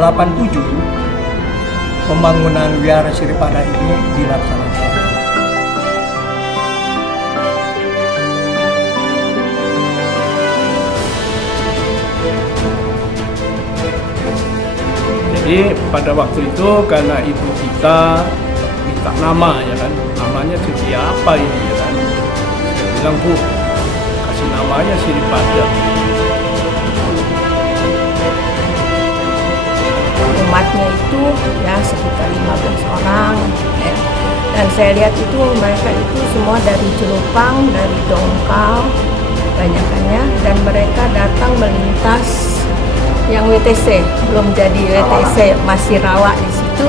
87 pembangunan Wihara Siripada ini dilaksanakan. Jadi pada waktu itu karena ibu kita minta nama ya kan, namanya jadi apa ini ya kan? Saya bilang, Bu, kasih namanya Siripada. Umatnya itu ya sekitar 15 orang ya. Dan saya lihat itu mereka itu semua dari Jelupang, dari Dongkal banyakannya, dan mereka datang melintas yang WTC, belum jadi WTC, masih rawa di situ.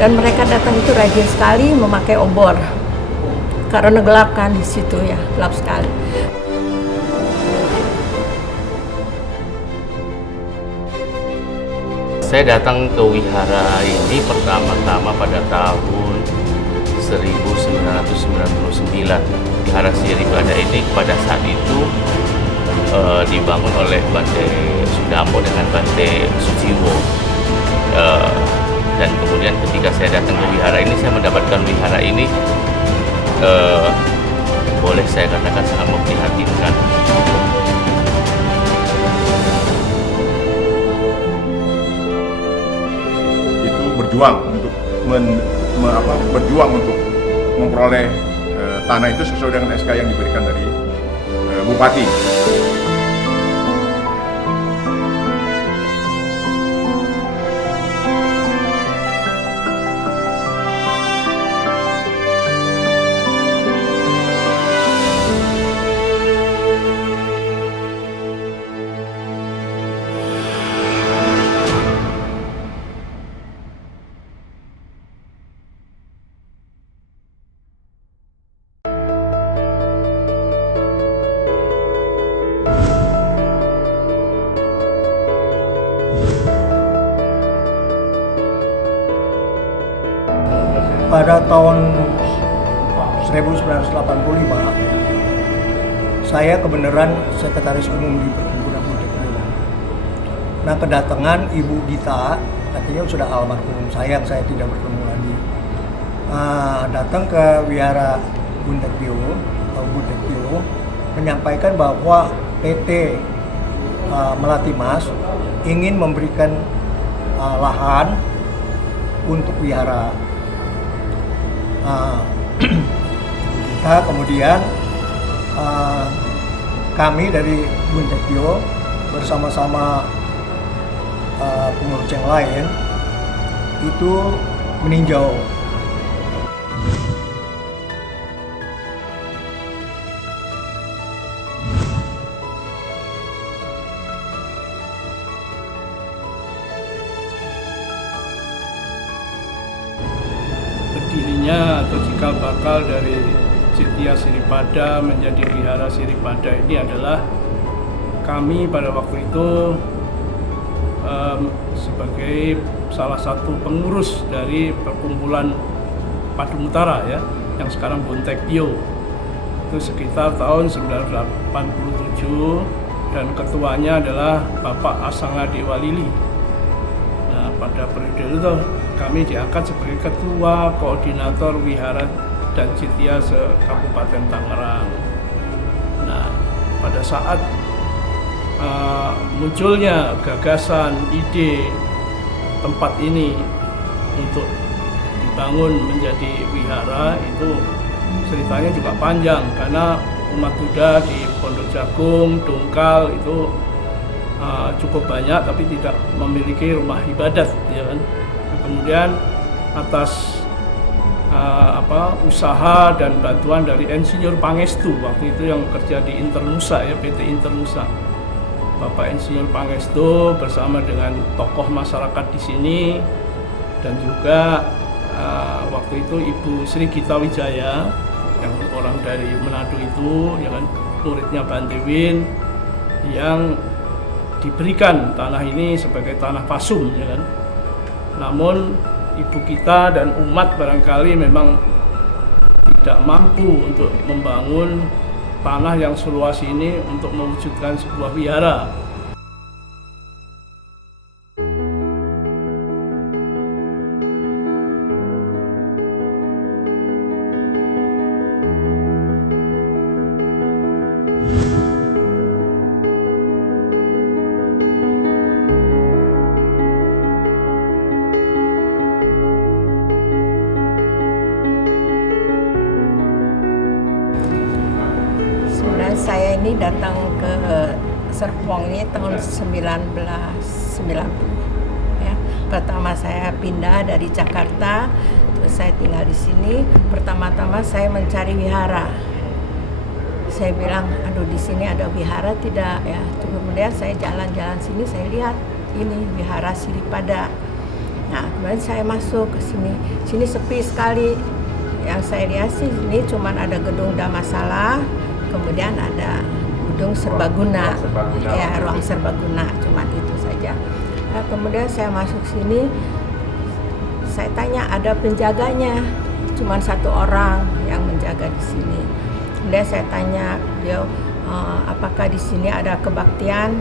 Dan mereka datang itu rajin sekali memakai obor karena gelap kan di situ ya, gelap sekali. Saya datang ke wihara ini pertama-tama pada tahun 1999. Wihara Siripada ini pada saat itu dibangun oleh Bante Sudamo dengan Bante Sujiwo. Dan kemudian ketika saya datang ke wihara ini, saya mendapatkan wihara ini boleh saya katakan sangat memprihatinkan. Berjuang untuk memperoleh tanah itu sesuai dengan SK yang diberikan dari Bupati. Pada tahun 1985, saya kebenaran sekretaris umum di Perkumpulan Buddha Bio. Nah, kedatangan Ibu Gita, artinya sudah almarhum, sayang saya tidak bertemu lagi. Datang ke Wihara Buddha Bio, menyampaikan bahwa PT Melati Mas ingin memberikan lahan untuk wihara. Kita kemudian kami dari Buddha Bio bersama-sama pengurus yang lain itu meninjau. Berdirinya atau cikal bakal dari Citya Siripada menjadi Wihara Siripada ini adalah kami pada waktu itu sebagai salah satu pengurus dari perkumpulan Padung Utara ya, yang sekarang Buddha Bio. Itu sekitar tahun 1987 dan ketuanya adalah Bapak Asanga Dewa Lili. Nah, pada periode itu kami diangkat sebagai ketua koordinator wihara dan Citya se-Kabupaten Tangerang. Nah, pada saat munculnya gagasan ide tempat ini untuk dibangun menjadi wihara, itu ceritanya juga panjang karena umat Buddha di Pondok Jagung, Dongkal itu cukup banyak tapi tidak memiliki rumah ibadat ya kan. Kemudian atas usaha dan bantuan dari Insinyur Pangestu waktu itu yang kerja di Internusa ya, PT Internusa, Bapak Insinyur Pangestu bersama dengan tokoh masyarakat di sini, dan juga waktu itu Ibu Sri Gita Wijaya yang orang dari Manado itu ya kan, muridnya Bantewin, yang diberikan tanah ini sebagai tanah pasum ya kan. Namun ibu kita dan umat barangkali memang tidak mampu untuk membangun tanah yang seluas ini untuk mewujudkan sebuah wihara. ini datang ke Serpong ini tahun 1990. Ya. Pertama saya pindah dari Jakarta, terus saya tinggal di sini. Pertama-tama saya mencari wihara. Saya bilang, aduh di sini ada wihara tidak ya. Kemudian saya jalan-jalan sini, saya lihat ini wihara Siripada. Nah, kemudian saya masuk ke sini. Sini sepi sekali. Yang saya lihat sih ini cuma ada gedung Dhammasala, kemudian ada gedung Serbaguna. Ya, ruang Serbaguna, cuma itu saja. Nah, kemudian saya masuk sini, saya tanya ada penjaganya, cuma satu orang yang menjaga di sini. Kemudian saya tanya beliau, apakah di sini ada kebaktian?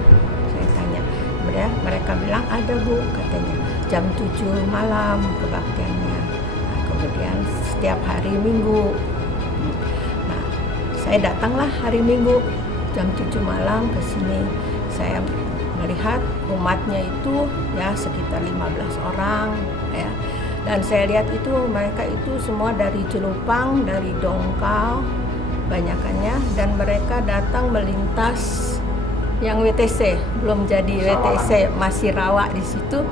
Saya tanya. Kemudian mereka bilang ada Bu, katanya jam 7 malam kebaktiannya. Nah, kemudian setiap hari Minggu. Nah, saya datanglah hari Minggu jam 7 malam ke sini. Saya melihat umatnya itu ya sekitar 15 orang ya. Dan saya lihat itu mereka itu semua dari Jelupang, dari Dongkal banyakannya, dan mereka datang melintas yang WTC, belum jadi WTC, masih rawa di situ.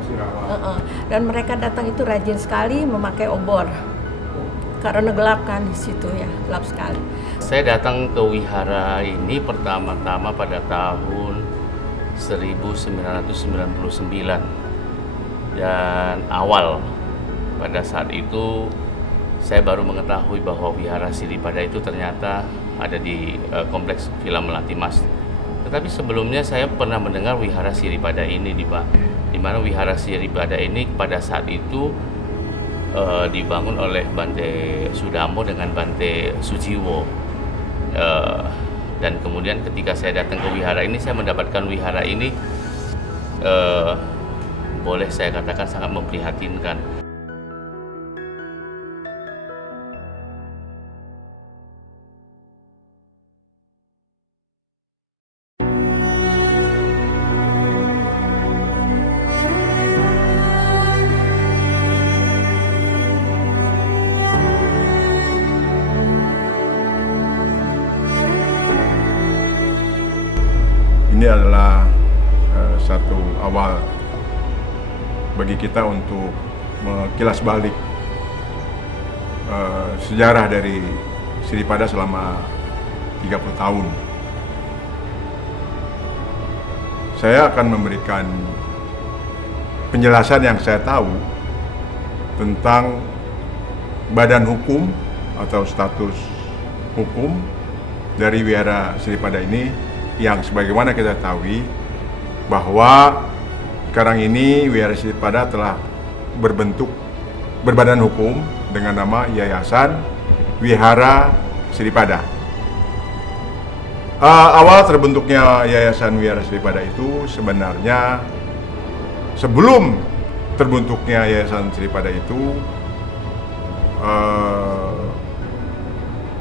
Dan mereka datang itu rajin sekali memakai obor. Karena gelap kan di situ ya, gelap sekali. Saya datang ke wihara ini pertama-tama pada tahun 1999. Dan awal pada saat itu saya baru mengetahui bahwa wihara Siripada itu ternyata ada di kompleks Villa Melati Mas. Tetapi sebelumnya saya pernah mendengar wihara Siripada ini Pak, di mana wihara Siripada ini pada saat itu dibangun oleh Bante Sudamo dengan Bante Sujiwo. Dan kemudian ketika saya datang ke wihara ini, saya mendapatkan wihara ini boleh saya katakan sangat memprihatinkan. Ini adalah satu awal bagi kita untuk mengkilas balik sejarah dari Siripada selama 30 tahun. Saya akan memberikan penjelasan yang saya tahu tentang badan hukum atau status hukum dari wihara Siripada ini, yang sebagaimana kita ketahui bahwa sekarang ini wihara Siripada telah berbadan hukum dengan nama Yayasan Wihara Siripada. Awal terbentuknya Yayasan Wihara Siripada itu sebenarnya sebelum terbentuknya Yayasan Siripada itu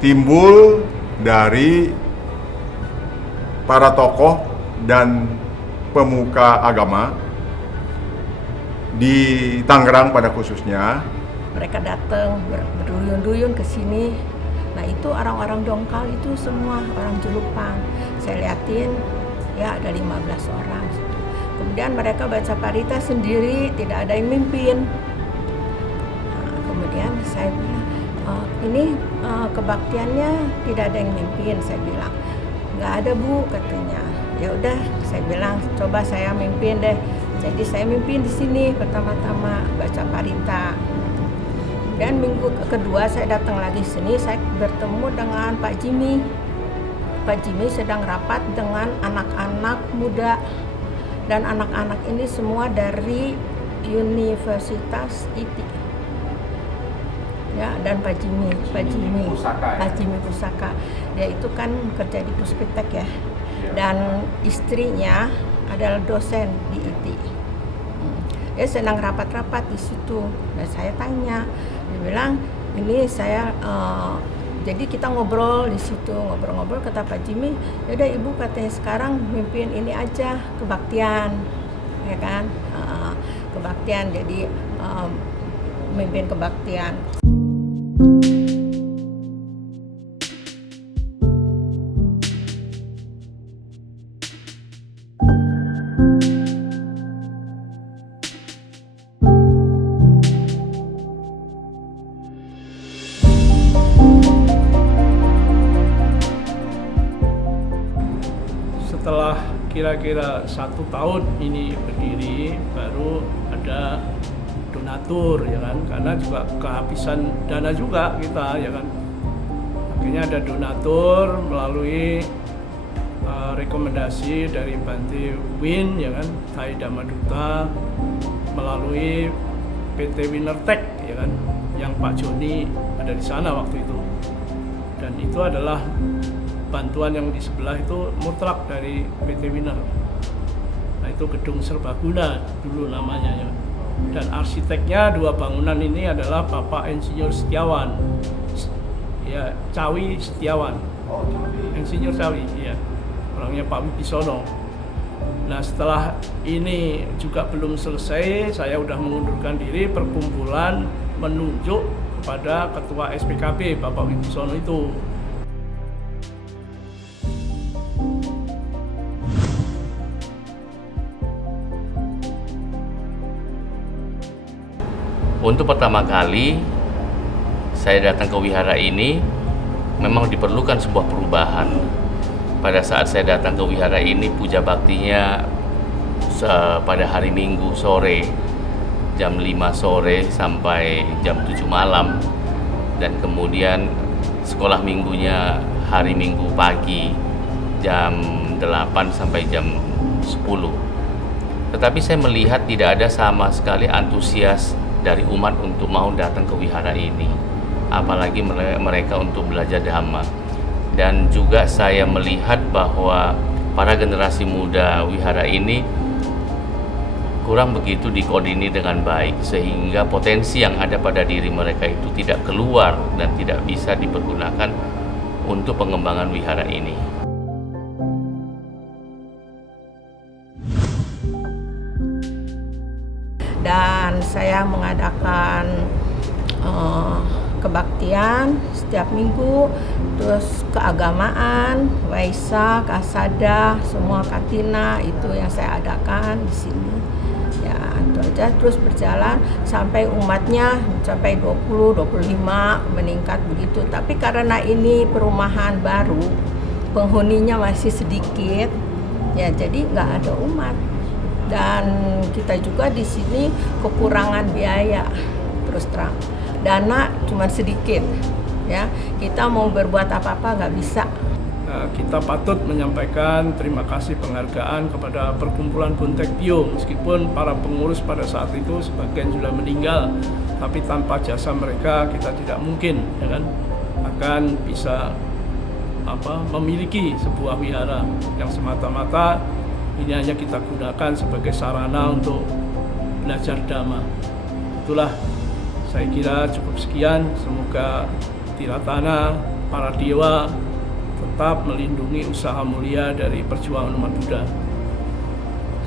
timbul dari para tokoh dan pemuka agama di Tangerang pada khususnya. Mereka datang berduyun-duyun ke sini. Nah, itu orang-orang Dongkal itu semua orang Jelupang. Saya liatin ya ada 15 orang. Kemudian mereka baca parita sendiri, tidak ada yang mimpin. Nah, kemudian saya bilang, ini kebaktiannya tidak ada yang mimpin, saya bilang. Nggak ada Bu, katanya. Ya udah, saya bilang coba saya mimpin deh. Jadi saya mimpin di sini pertama-tama baca parita. Dan minggu kedua saya datang lagi sini, saya bertemu dengan Pak Jimmy. Pak Jimmy sedang rapat dengan anak-anak muda, dan anak-anak ini semua dari Universitas ITI. Ya, dan Pak Jimmy Pusaka. Dia itu kan kerja di Puspitek ya. Dan istrinya adalah dosen di ITI. Dia sedang rapat-rapat di situ. Dan saya tanya, dia bilang, ini saya jadi kita ngobrol di situ, ngobrol-ngobrol, kata Pak Jimmy, ya udah Ibu katanya sekarang mimpin ini aja, kebaktian. Ya kan? Kebaktian, jadi mimpin kebaktian. kira-kira 1 tahun ini berdiri baru ada donatur ya kan, karena juga kehabisan dana juga kita ya kan. Akhirnya ada donatur melalui rekomendasi dari Bante Win ya kan, Thai Dhamma Duta, melalui PT Winertech ya kan, yang Pak Joni ada di sana waktu itu. Dan itu adalah bantuan yang di sebelah itu mutlak dari PT Winer. Nah, itu gedung serbaguna dulu namanya ya. Dan arsiteknya 2 bangunan ini adalah Bapak Insinyur Setiawan, ya Cawi Setiawan, Insinyur Cawi, ya orangnya Pak Wibisono. Nah, setelah ini juga belum selesai, saya udah mengundurkan diri. Perkumpulan menunjuk kepada Ketua SPKB Bapak Wibisono itu. Untuk pertama kali saya datang ke wihara ini, memang diperlukan sebuah perubahan. Pada saat saya datang ke wihara ini, puja baktinya pada hari Minggu sore, jam 5 sore sampai jam 7 malam. Dan kemudian sekolah minggunya hari Minggu pagi, jam 8 sampai jam 10. Tetapi saya melihat tidak ada sama sekali antusias dari umat untuk mau datang ke wihara ini, apalagi mereka untuk belajar Dhamma. Dan juga saya melihat bahwa para generasi muda wihara ini kurang begitu dikoordinir dengan baik, sehingga potensi yang ada pada diri mereka itu tidak keluar dan tidak bisa dipergunakan untuk pengembangan wihara ini. Dan saya mengadakan kebaktian setiap minggu, terus keagamaan, Waisak, Asada, semua Katina itu yang saya adakan di sini. Ya, itu aja, terus berjalan sampai umatnya sampai 20, 25 meningkat begitu. Tapi karena ini perumahan baru, penghuninya masih sedikit, ya jadi nggak ada umat. Dan kita juga di sini kekurangan biaya, terus terang. Dana cuma sedikit, ya. Kita mau berbuat apa-apa nggak bisa. Kita patut menyampaikan terima kasih penghargaan kepada Perkumpulan Bontek Pio, meskipun para pengurus pada saat itu sebagian sudah meninggal, tapi tanpa jasa mereka kita tidak mungkin ya kan, akan bisa memiliki sebuah wihara yang semata-mata ini hanya kita gunakan sebagai sarana untuk belajar Dhamma. Itulah saya kira cukup sekian. Semoga Tiratana, para dewa tetap melindungi usaha mulia dari perjuangan umat Buddha.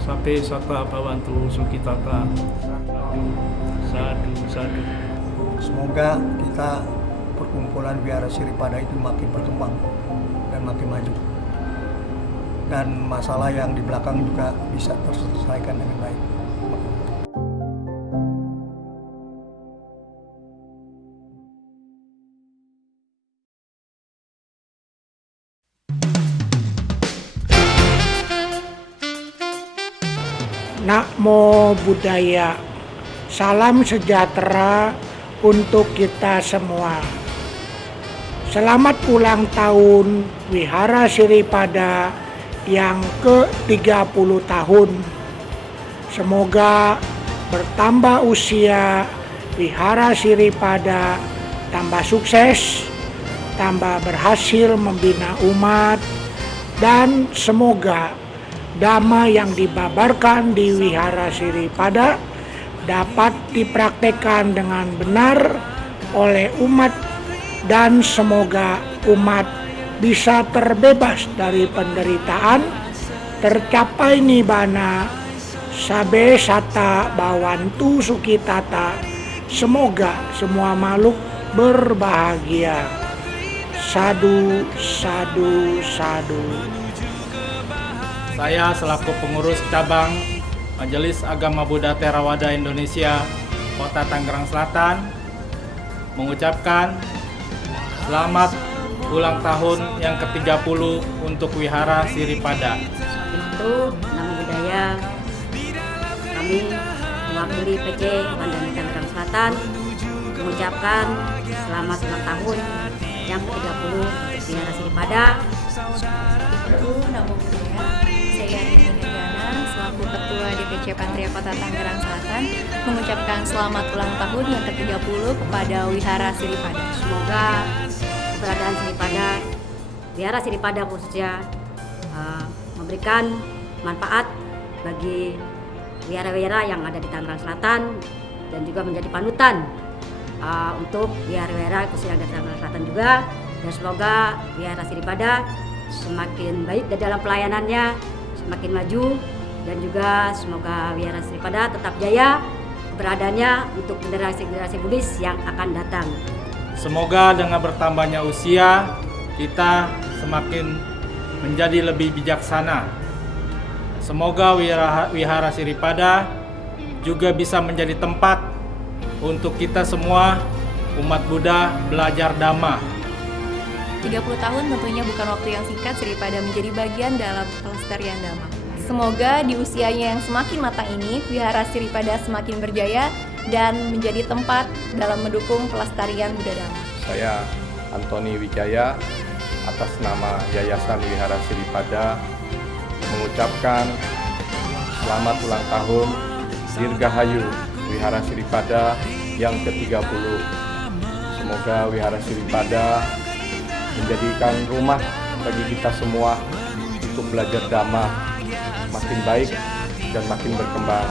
Sape sata bhavantu sukitata. Sadu, sadu. Semoga kita perkumpulan Wihara Siripada itu makin berkembang dan makin maju. Dan masalah yang di belakang juga bisa terselesaikan dengan baik. Namo Buddhaya, salam sejahtera untuk kita semua. Selamat ulang tahun Wihara Siripada yang ke-30 tahun. Semoga bertambah usia Wihara Siripada, tambah sukses, tambah berhasil membina umat, dan semoga Dhamma yang dibabarkan di Wihara Siripada dapat dipraktekkan dengan benar oleh umat, dan semoga umat bisa terbebas dari penderitaan, tercapai nibbana, sabe sata bhavantu sukitata. Semoga semua makhluk berbahagia. Sadu, sadu, sadu. Saya selaku pengurus cabang Majelis Agama Buddha Theravada Indonesia Kota Tangerang Selatan mengucapkan selamat ulang tahun yang ke-30 untuk Wihara Siripada. Irianto, Namo Buddhaya. Kami mewakili PC Wandani Tangerang Selatan mengucapkan selamat ulang tahun yang ke-30 untuk Wihara Siripada. Ibu, Namo Buddhaya. Saya Nini Nirgana, selaku Ketua DPC Pantria Kota Tangerang Selatan, mengucapkan selamat ulang tahun yang ke-30 kepada Wihara Siripada. Semoga keberadaan Siripada, Wihara Siripada khususnya memberikan manfaat bagi wihara-wihara yang ada di Tangerang Selatan dan juga menjadi panutan untuk wihara-wihara khususnya yang ada di Tangerang Selatan juga. Dan semoga Wihara Siripada semakin baik dalam pelayanannya, semakin maju, dan juga semoga Wihara Siripada tetap jaya keberadaannya untuk generasi-generasi Buddhis yang akan datang. Semoga dengan bertambahnya usia, kita semakin menjadi lebih bijaksana. Semoga Wihara Siripada juga bisa menjadi tempat untuk kita semua umat Buddha belajar Dhamma. 30 tahun tentunya bukan waktu yang singkat Siripada menjadi bagian dalam pelestarian Dhamma. Semoga di usianya yang semakin matang ini, Wihara Siripada semakin berjaya dan menjadi tempat dalam mendukung pelestarian Buddha Dhamma. Saya Antoni Wijaya, atas nama Yayasan Wihara Siripada mengucapkan selamat ulang tahun Dirgahayu Wihara Siripada yang ke-30. Semoga Wihara Siripada menjadikan rumah bagi kita semua untuk belajar Dhamma makin baik dan makin berkembang.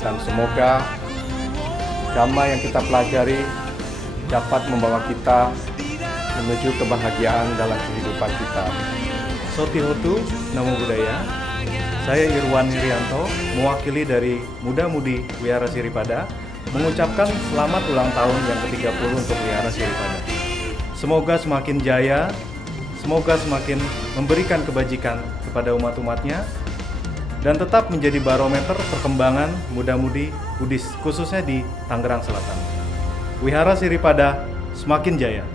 Dan semoga Dhamma yang kita pelajari dapat membawa kita menuju kebahagiaan dalam kehidupan kita. Sotihotu, Namo Buddhaya. Saya Irwan Irianto, mewakili dari Muda Mudi Wihara Siripada, mengucapkan selamat ulang tahun yang ke-30 untuk Wihara Siripada. Semoga semakin jaya, semoga semakin memberikan kebajikan kepada umat-umatnya, dan tetap menjadi barometer perkembangan muda-mudi Buddhis, khususnya di Tangerang Selatan. Wihara Siripada semakin jaya.